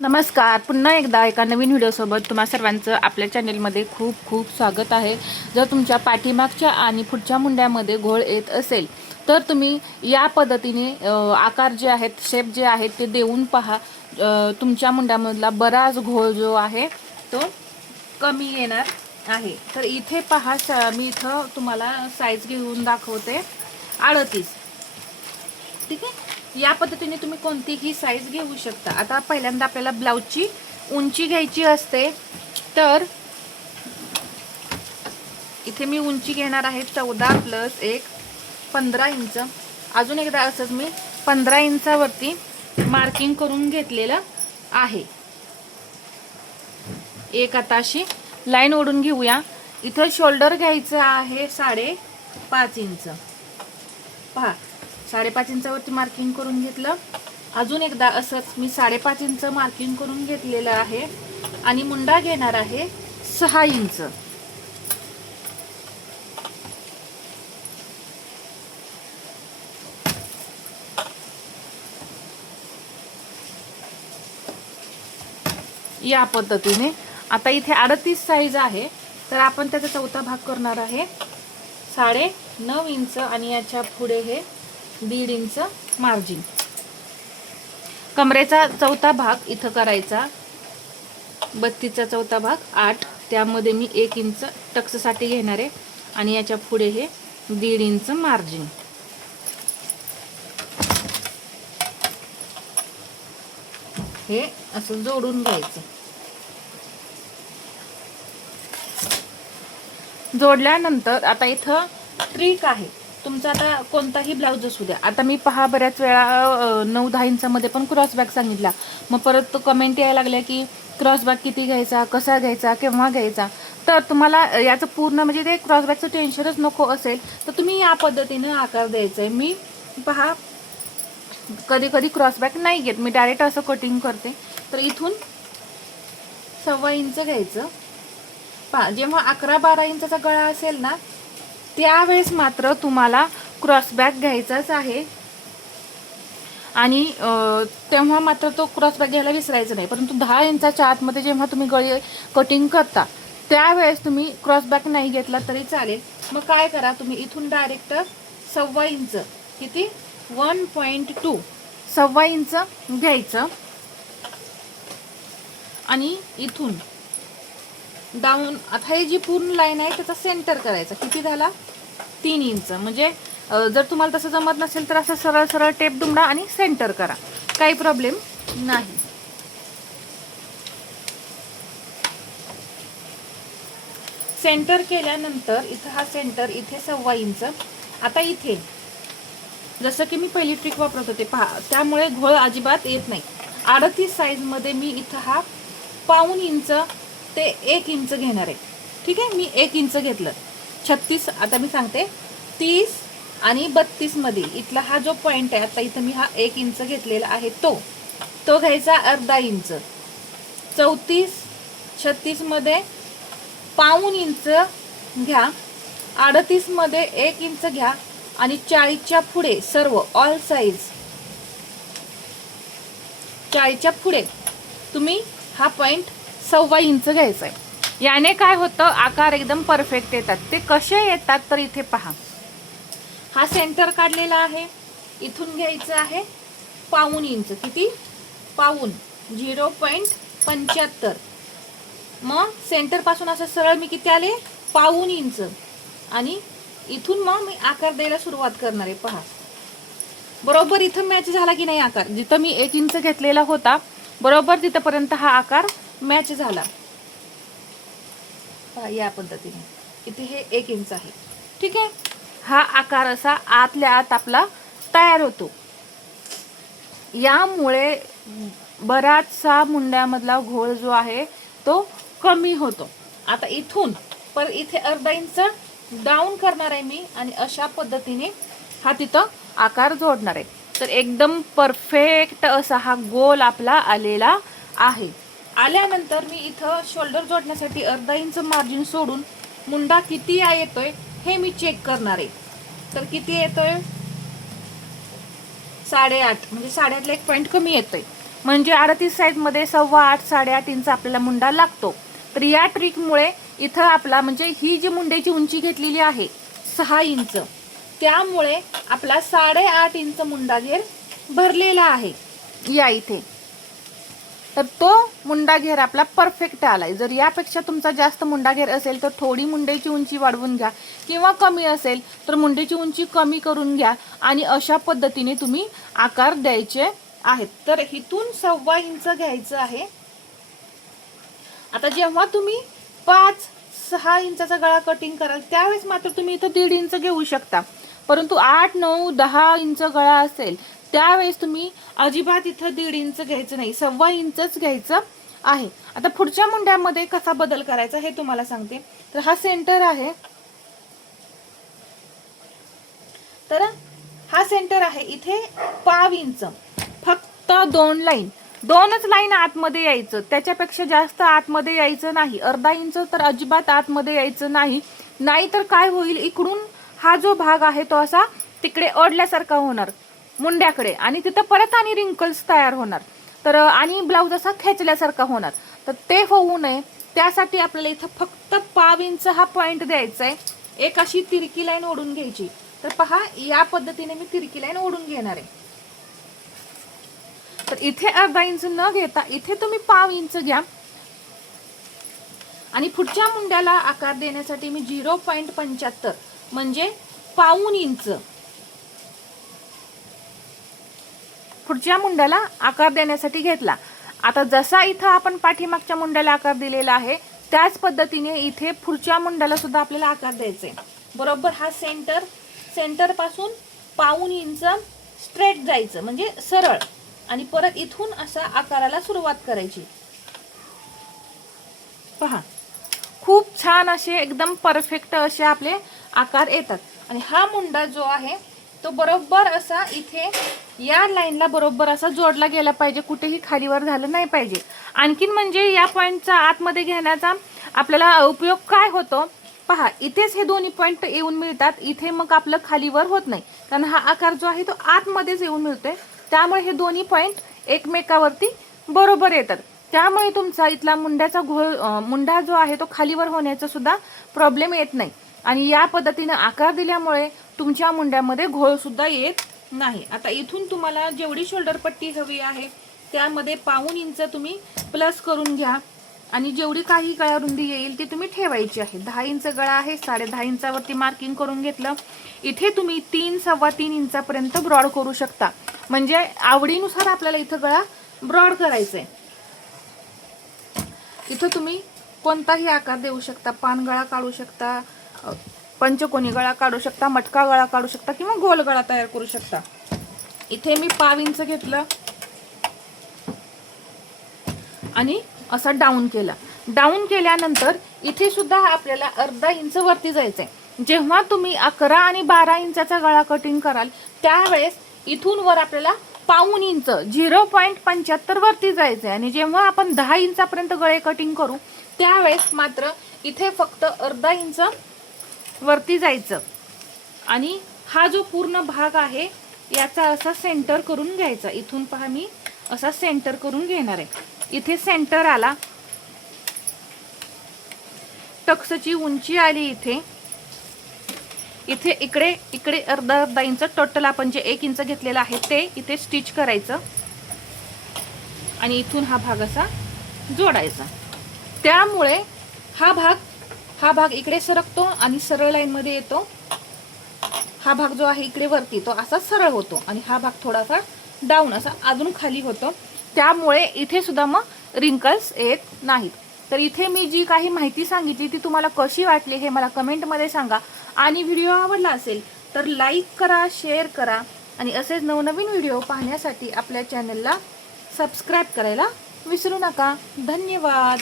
नमस्कार, पुन्हा एकदा एका नवीन व्हिडिओसोबत तुम्हा सर्वांचं आपल्या चॅनेलमध्ये खूप खूप स्वागत आहे. जर तुमच्या पाठीमागच्या आणि पुढच्या मुंड्यामध्ये घोळ येत असेल तर तुम्ही या पद्धतीने आकार जे आहेत, शेप जे आहेत ते देऊन पहा. तुमच्या मुंड्यामधला बराच घोळ जो आहे तो कमी येणार आहे. तर इथे पहा, मी इथं तुम्हाला साईज घेऊन दाखवते 38. ठीक आहे, या पद्धतीने तुम्ही कोणतीही साईज घेऊ शकता. आता पहिल्यांदा आपल्याला ब्लाउजची उंची घ्यायची असते, तर इथे मी उंची घेणार आहे 14 + 1 15 इंच. अजून एकदा असंच मी 15 इंचावरती मार्किंग करून घेतलेलं आहे. एक आता अशी लाईन ओढून घेऊया. इथं शोल्डर घ्यायचं आहे 5.5 इंच. पहा, 5.5 इंचावरती मार्किंग करून घेतलं. अजून एकदा असंच मी 5.5 इंच मार्किंग करून घेतलेलं आहे आणि मुंडा घेणार आहे 6 इंच. या पद्धतीने आता इथे 38 साईज आहे, तर आपण त्याचा चौथा भाग करणार आहे 9.5 इंच आणि याच्या पुढे हे 1.5 इंच मार्जिन. कमरेचा चौथा भाग इथं करायचा. 32चा चौथा भाग 8, त्यामध्ये मी 1 इंच टक्ससाठी घेणार आहे आणि याच्या पुढे हे 1.5 इंच मार्जिन. हे असं जोडून घ्यायचं. जोडल्यानंतर आता इथं ट्रिक आहे. तुमचा आता कोणताही ब्लाऊज असू द्या. आता मी पहा, बऱ्याच वेळा 9-10 इंचामध्ये पण क्रॉस बॅक सांगितला, मग परत कमेंट यायला लागल्या की क्रॉस बॅक किती घ्यायचा, कसा घ्यायचा, केव्हा घ्यायचा. तर तुम्हाला याचं पूर्ण म्हणजे ते क्रॉस बॅकचं टेन्शनच नको असेल तर तुम्ही या पद्धतीनं आकार द्यायचा आहे. मी पहा, कधी कधी क्रॉस बॅक नाही घेत, मी डायरेक्ट असं कटिंग करते. तर इथून 1.25 इंच घ्यायचं. पहा, जेव्हा 11-12 इंचाचा गळा असेल ना, त्यावेळेस मात्र तुम्हाला क्रॉस बॅक घ्यायचाच आहे आणि तेव्हा मात्र तो क्रॉस बॅक घ्यायला विसरायचं नाही. परंतु 10 इंचाच्या आतमध्ये जेव्हा तुम्ही गळे कटिंग करता त्यावेळेस तुम्ही क्रॉस बॅक नाही घेतला तरी चालेल. मग काय करा, तुम्ही इथून डायरेक्ट 1.25 इंच, किती 1.2, 1.25 इंच घ्यायचं आणि इथून डाऊन. आता ही जी पूर्ण लाईन आहे त्याचा सेंटर करायचा. किती झाला 3 इंच. म्हणजे जर तुम्हाला तसं जमत नसेल तर असं सरळ सरळ टेप दुमडा आणि सेंटर करा, काही प्रॉब्लेम नाही. सेंटर केल्यानंतर इथं हा सेंटर, इथे 1.25 इंच. आता इथे जसं की मी पहिली ट्रिक वापरत होते पहा, त्यामुळे घोळ अजिबात येत नाही. 38 साईजमध्ये मी इथं हा 1.25 इंच ते 1 इंच घेणार आहे. ठीक आहे, मी 1 इंच घेतलं. 36, आता मी सांगते 30 आणि 32 मध्ये इथला हा जो पॉइंट आहे, आता इथं मी हा 1 इंच घेतलेला आहे, तो घ्यायचा 1/2 इंच. 34, 36 मध्ये 1.25 इंच घ्या. 38 मध्ये 1 इंच घ्या आणि 40च्या पुढे सर्व ऑल साईज 40च्या पुढे तुम्ही हा पॉइंट 1.25 इंच घ्यायचा आहे. याने काय होतं, आकार एकदम परफेक्ट येतात. ते कसे येतात तर इथे पहा, हा सेंटर काढलेला आहे. इथून घ्यायचं आहे 1.25 इंच. किती 1.25, 0.75. मग सेंटर पासून असं सरळ मी किती आले 1.25 इंच आणि इथून मग मी आकार द्यायला सुरुवात करणार आहे. पहा, बरोबर इथं मॅच झाला की नाही आकार. जिथं मी 1 इंच घेतलेला होता बरोबर तिथपर्यंत हा आकार मॅच झाला. पहा, या पद्धतीने इथे हे 1 इंच आहे. ठीक आहे, हा आकार असा आतल्या आत आपला तयार होतो. यामुळे बराचसा मुंड्यामधला घोळ जो आहे तो कमी होतो. आता इथून पर इथे 1/2 इंच डाऊन करणार आहे मी आणि अशा पद्धतीने हा तिथं आकार जोडणार आहे. तर एकदम परफेक्ट असा हा गोल आपला आलेला आहे. आल्यानंतर मी इथं शोल्डर जोडण्यासाठी 1/2 इंच मार्जिन सोडून मुंडा किती येतोय हे मी चेक करणार आहे. तर किती येतोय 8.5, म्हणजे 8.5ला 1 पॉईंट कमी येतोय. म्हणजे 38 साईजमध्ये 8.25 8.5 इंच आपल्याला मुंडा लागतो. तर या ट्रिकमुळे इथं आपला म्हणजे ही जी मुंड्याची उंची घेतलेली आहे 6 इंच, त्यामुळे आपला 8.5 इंच मुंडा घेर भरलेला आहे या इथे. तर तो मुंडा घेर आपला परफेक्ट आलाय. जर यापेक्षा तुमचा जास्त मुंडा घेर असेल तर थोडी मुंड्याची उंची वाढवून घ्या, किंवा कमी असेल तर मुंड्याची उंची कमी करून घ्या आणि अशा पद्धतीने तुम्ही आकार द्यायचे आहेत. तर इथून 1.25 इंच घ्यायचं आहे. आता जेव्हा तुम्ही 5-6 इंचाचा गळा कटिंग कराल त्यावेळेस मात्र तुम्ही इथं 1.5 इंच घेऊ शकता. परंतु 8, 9, 10 इंच गळा असेल त्यावेळेस तुम्ही अजिबात इथं 1.5 इंच घ्यायचं नाही, 1.25 इंचच घ्यायचं आहे. आता पुढच्या मुंड्यामध्ये कसा बदल करायचा हे तुम्हाला सांगते. तर हा सेंटर आहे, तर हा सेंटर आहे. इथे 1.25 इंच, फक्त 2 लाईन, 2च लाईन आतमध्ये यायचं, त्याच्यापेक्षा जास्त आतमध्ये यायचं नाही. 1/2 इंच तर अजिबात आतमध्ये यायचं नाही. नाहीतर काय होईल, इकडून हा जो भाग आहे तो असा तिकडे ओढल्यासारखा होणार मुंड्याकडे, आणि तिथं परत आणि रिंकल्स तयार होणार. तर आणि ब्लाऊज असा खेचल्यासारखा होणार. तर ते होऊ नये त्यासाठी आपल्याला इथं फक्त 1.25 इंच हा पॉइंट द्यायचा आहे. एक अशी तिरकी लाईन ओढून घ्यायची. तर पहा, या पद्धतीने मी तिरकी लाईन ओढून घेणार आहे. तर इथे 1/2 इंच न घेता इथे तुम्ही 1.25 इंच घ्या. आणि पुढच्या मुंड्याला आकार देण्यासाठी मी 0.75 म्हणजे 1.25 इंच पुढच्या मुंड्याला आकार देण्यासाठी घेतला. आता जसा इथं आपण पाठीमागच्या मुंड्याला आकार दिलेला आहे त्याच पद्धतीने इथे पुढच्या मुंड्याला सुद्धा आपल्याला आकार द्यायचा आहे. बरोबर हा सेंटर पासून 1.25 इंच स्ट्रेट जायचं म्हणजे सरळ, आणि परत इथून असा आकाराला सुरुवात करायची. पहा, खूप छान असे एकदम परफेक्ट असे आपले आकार येतात. आणि हा मुंडा जो आहे तो बरोबर असा इथे या लाईनला बरोबर असा जोडला गेला पाहिजे, कुठेही खालीवर झालं नाही पाहिजे. आणखीन म्हणजे या पॉइंटचा आतमध्ये घेण्याचा आपल्याला उपयोग काय होतो, पहा इथेच हे दोन्ही पॉइंट येऊन मिळतात. इथे मग आपलं खालीवर होत नाही, कारण हा आकार जो आहे तो आतमध्येच येऊन मिळतोय. त्यामुळे हे दोन्ही पॉइंट एकमेकावरती बरोबर येतात. त्यामुळे तुमचा इथला मुंड्याचा मुंडा जो आहे तो खालीवर होण्याचा सुद्धा प्रॉब्लेम येत नाही. आणि या पद्धतीने आकार दिल्यामुळे तुमच्या मुंड्यामध्ये घोळ सुद्धा येत नाही. आता इथून तुम्हाला जेवढी शोल्डर पट्टी हवी आहे त्यामध्ये 1.25 इंच तुम्ही प्लस करून घ्या, आणि जेवढी काही गळा रुंदी येईल ती तुम्ही ठेवायची आहे. 10 इंच गळा आहे, 10.5 इंचावरती मार्किंग करून घेतलं. इथे तुम्ही 3-3.25 इंचापर्यंत ब्रॉड करू शकता. म्हणजे आवडीनुसार आपल्याला इथं गळा ब्रॉड करायचा आहे. इथं तुम्ही कोणताही आकार देऊ शकता, पान गळा काढू शकता, पंचकोनी गळा काढू शकता, मटका गळा काढू शकता, किंवा गोल गळा तयार करू शकता. इथे मी 1.25 इंच घेतलं आणि असं डाऊन केला. डाऊन केल्यानंतर इथे सुद्धा आपल्याला 1/2 इंच वरती जायचंय. जेव्हा तुम्ही 11 आणि 12 इंचाचा गळा कटिंग कराल त्यावेळेस इथून वर आपल्याला 1.25 इंच 0.75 वरती जायचंय. आणि जेव्हा आपण 10 इंचापर्यंत गळे कटिंग करू त्यावेळेस मात्र इथे फक्त 1/2 इंच वरती जायचं. आणि हा जो पूर्ण भाग आहे याचा असा सेंटर करून घ्यायचा. इथून पहा मी असा सेंटर करून घेणार आहे. इथे सेंटर आला, टक्सची उंची आली इथे. इथे इकडे 1/2 इंच टोटल आपण जे 1 इंच घेतलेला आहे ते इथे स्टिच करायचं, आणि इथून हा भाग असा जोडायचा. त्यामुळे हा भाग इकडे सरकतो आणि सरळ लाईन मध्ये येतो. हा भाग जो आहे इकडे वरती तो असा सरळ होतो, आणि हा भाग थोडासा डाऊन असा अजून खाली होतो. त्यामुळे इथे सुद्धा मग रिंकल्स येत नाहीत. तर इथे मी जी काही माहिती सांगितली ती तुम्हाला कशी वाटली हे मला कमेंटमध्ये सांगा. आणि व्हिडिओ आवडला असेल तर लाईक करा, शेअर करा, आणि असेच नवनवीन व्हिडिओ पाहण्यासाठी आपल्या चॅनलला सबस्क्राईब करायला विसरू नका. धन्यवाद.